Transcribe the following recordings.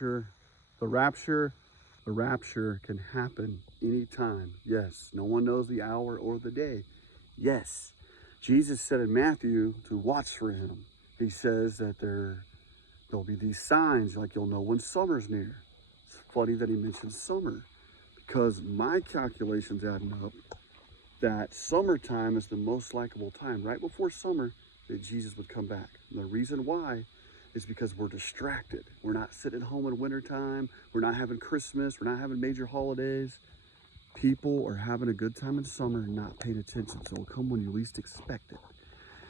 rapture, the rapture, the rapture can happen anytime. Yes, no one knows the hour or the day. Yes, Jesus said in Matthew to watch for him. He says that there'll be these signs, like you'll know when summer's near. It's funny that he mentions summer, because my calculations adding up that summertime is the most likable time, right before summer, that Jesus would come back. And the reason why is because we're distracted. We're not sitting at home in wintertime. We're not having Christmas. We're not having major holidays. People are having a good time in summer and not paying attention. So it'll come when you least expect it.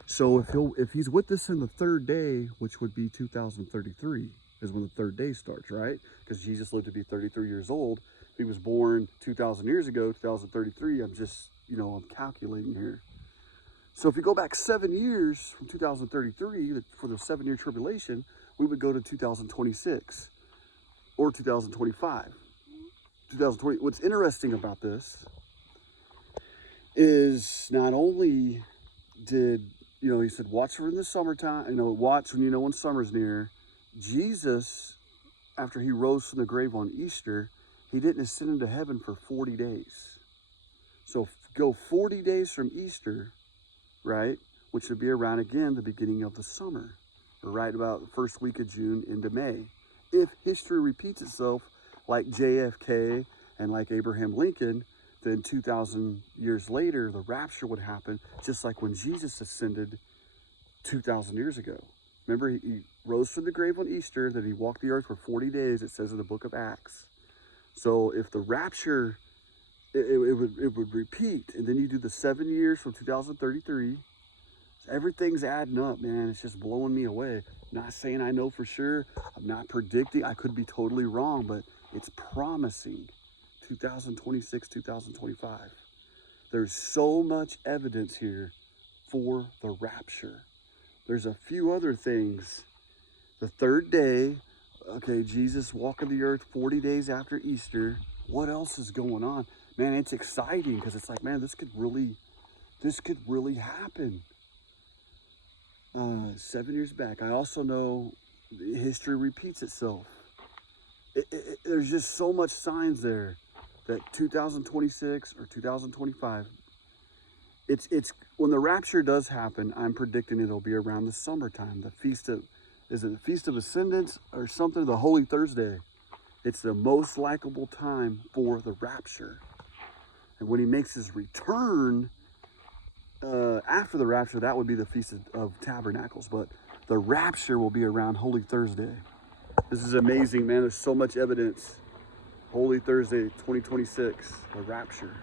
So if he's with us in the third day, which would be 2033, is when the third day starts, right? Because Jesus lived to be 33 years old. If he was born 2,000 years ago, 2033, I'm calculating here. So if you go back 7 years from 2033 for the 7-year tribulation, we would go to 2026 or 2025. 2020. What's interesting about this is not only did, he said, watch for in the summertime, watch when you know when summer's near. Jesus, after he rose from the grave on Easter, he didn't ascend into heaven for 40 days. So go 40 days from Easter, right, which would be around, again, the beginning of the summer, or right about the first week of June into May. If history repeats itself like JFK and like Abraham Lincoln, then 2,000 years later, the rapture would happen, just like when Jesus ascended 2,000 years ago. Remember, he rose from the grave on Easter, that he walked the earth for 40 days, it says in the book of Acts. So if the rapture, it would repeat, and then you do the 7 years from 2033. Everything's adding up, man. It's just blowing me away. Not saying I know for sure. I'm not predicting. I could be totally wrong, but it's promising 2026, 2025. There's so much evidence here for the rapture. There's a few other things. The third day, okay, Jesus walking the earth 40 days after Easter. What else is going on? Man, it's exciting, because it's like, man, this could really happen. 7 years back. I also know history repeats itself. There's just so much signs there that 2026 or 2025, it's when the rapture does happen, I'm predicting it'll be around the summertime. The Feast of Ascendance or something, the Holy Thursday. It's the most likable time for the rapture. And when he makes his return, after the rapture, that would be the Feast of Tabernacles. But the rapture will be around Holy Thursday. This is amazing, man. There's so much evidence. Holy Thursday, 2026, the rapture.